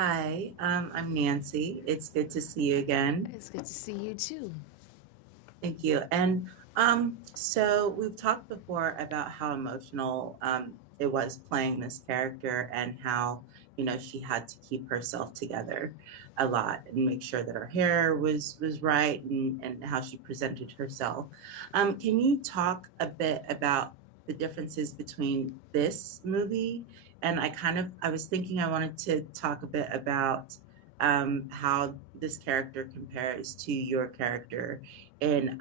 Hi, I'm Nancy. It's good to see you again. It's good to see you too. Thank you. And so we've talked before about how emotional it was playing this character and how, she had to keep herself together a lot and make sure that her hair was right and how she presented herself. Can you talk a bit about the differences between this movie? And I was thinking I wanted to talk a bit about how this character compares to your character in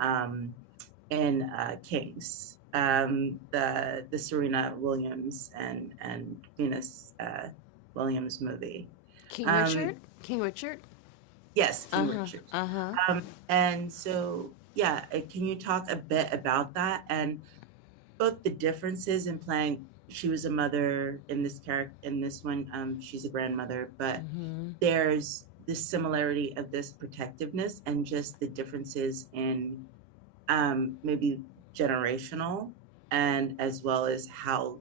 Kings, the Serena Williams and Venus Williams movie. King Richard? Um, King Richard? yes, Uh King huh. Richard. Uh huh. And so, yeah, can you talk a bit about that and both the differences in playing? She was a mother in this character. In this one, she's a grandmother, but Mm-hmm. there's this similarity of this protectiveness and just the differences in maybe generational, and as well as how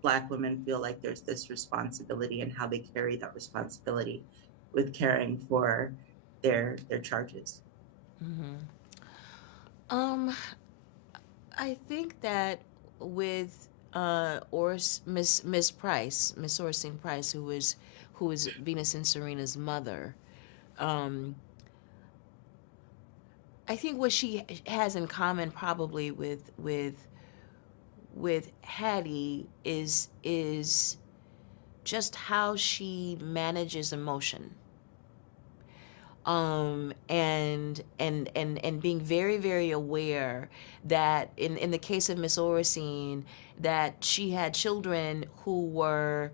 Black women feel like there's this responsibility and how they carry that responsibility with caring for their charges. Mm-hmm. Um, I think that with Miss Price, Miss Orson Price, who is Venus and Serena's mother, um, I think what she has in common probably with Hattie is just how she manages emotion, and being very very aware that in the case of Miss Oracine, that she had children who were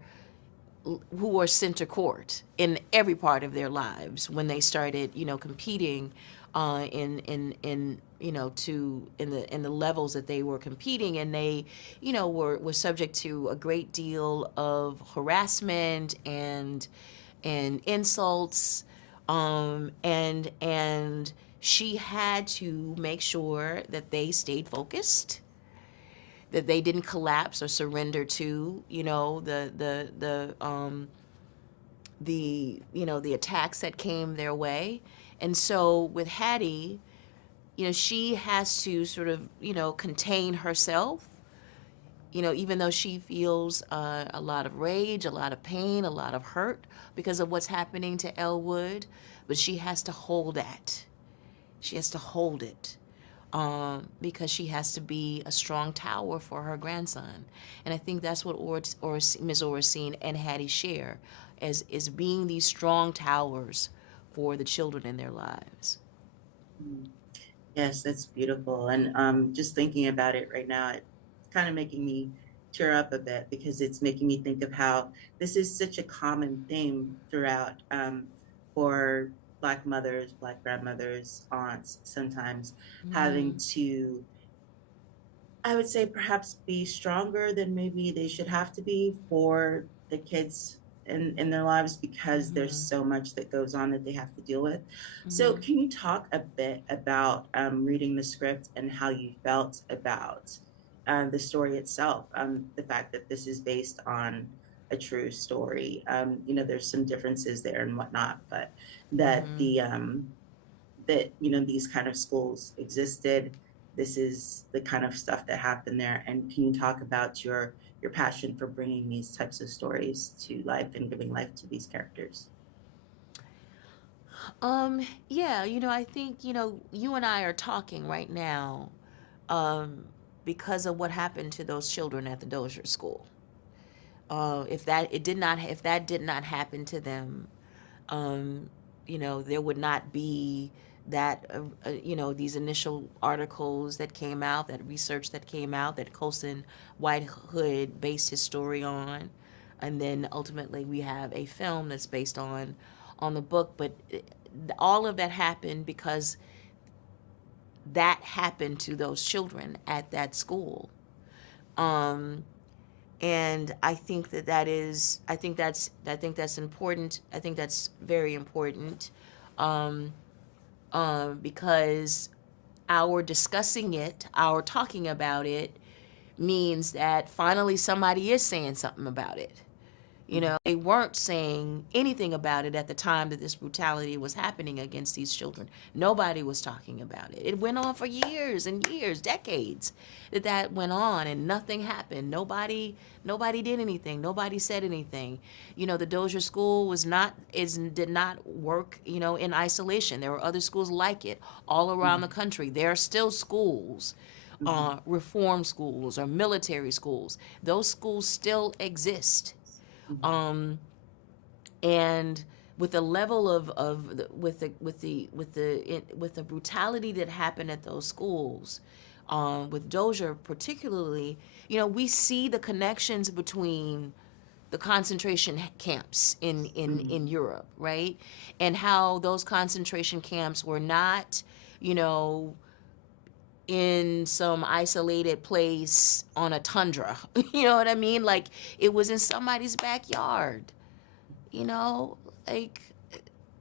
center court in every part of their lives when they started, competing in the levels that they were competing, and they, were subject to a great deal of harassment and insults, and she had to make sure that they stayed focused, that they didn't collapse or surrender to, the attacks that came their way. And so with Hattie, she has to sort of, contain herself, even though she feels a lot of rage, a lot of pain, a lot of hurt because of what's happening to Elwood, but she has to hold that. She has to hold it, because she has to be a strong tower for her grandson. And I think that's what Ms. Oracine and Hattie share, as is being these strong towers for the children in their lives. Mm. Yes, that's beautiful. And just thinking about it right now, it's kind of making me tear up a bit because it's making me think of how this is such a common theme throughout, for Black mothers, Black grandmothers, aunts, sometimes Mm-hmm. having to, I would say, perhaps be stronger than maybe they should have to be for the kids in their lives because there's Mm-hmm. so much that goes on that they have to deal with. So, Mm-hmm. can you talk a bit about reading the script and how you felt about the story itself? The fact that this is based on a true story. There's some differences there and whatnot, but that Mm-hmm. these kind of schools existed. This is the kind of stuff that happened there. And can you talk about your passion for bringing these types of stories to life and giving life to these characters? Yeah, I think, you and I are talking right now, um, because of what happened to those children at the Dozier School. If that did not happen to them, um, there would not be these initial articles that came out, that research that came out, that Colson Whitehead based his story on, and then ultimately we have a film that's based on the book. But all of that happened because that happened to those children at that school. Um, and I think that's important. I think that's very important, um, because our discussing it, our talking about it, means that finally somebody is saying something about it. You know, they weren't saying anything about it at the time that this brutality was happening against these children. Nobody was talking about it. It went on for years and years, decades that went on, and nothing happened. Nobody did anything. Nobody said anything. You know, the Dozier School did not work, you know, in isolation. There were other schools like it all around the country. There are still schools, Mhm. reform schools or military schools. Those schools still exist. Mhm. um, and with the level of with the brutality that happened at those schools, with Dozier particularly, you know, we see the connections between the concentration camps in Mhm. Europe, right? And how those concentration camps were not, you know, in some isolated place on a tundra. You know what I mean? Like it was in somebody's backyard. You know, like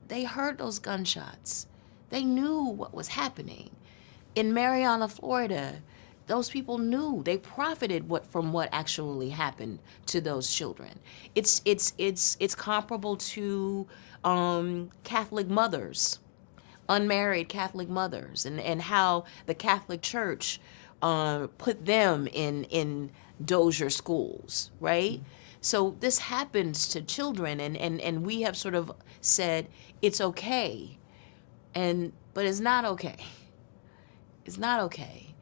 they heard those gunshots. They knew what was happening. In Mariana, Florida, those people knew. They profited from what actually happened to those children. It's comparable to Catholic mothers, unmarried Catholic mothers, and how the Catholic Church put them in Dozier schools, right? So this happens to children, and we have sort of said it's okay, but it's not okay. It's not okay.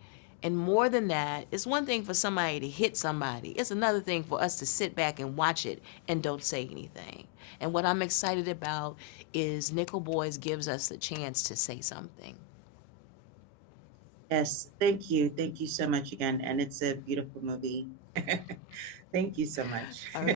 And more than that, it's one thing for somebody to hit somebody. It's another thing for us to sit back and watch it and don't say anything. And what I'm excited about is Nickel Boys gives us the chance to say something. Yes, thank you. Thank you so much again. And it's a beautiful movie. Thank you so much. All right.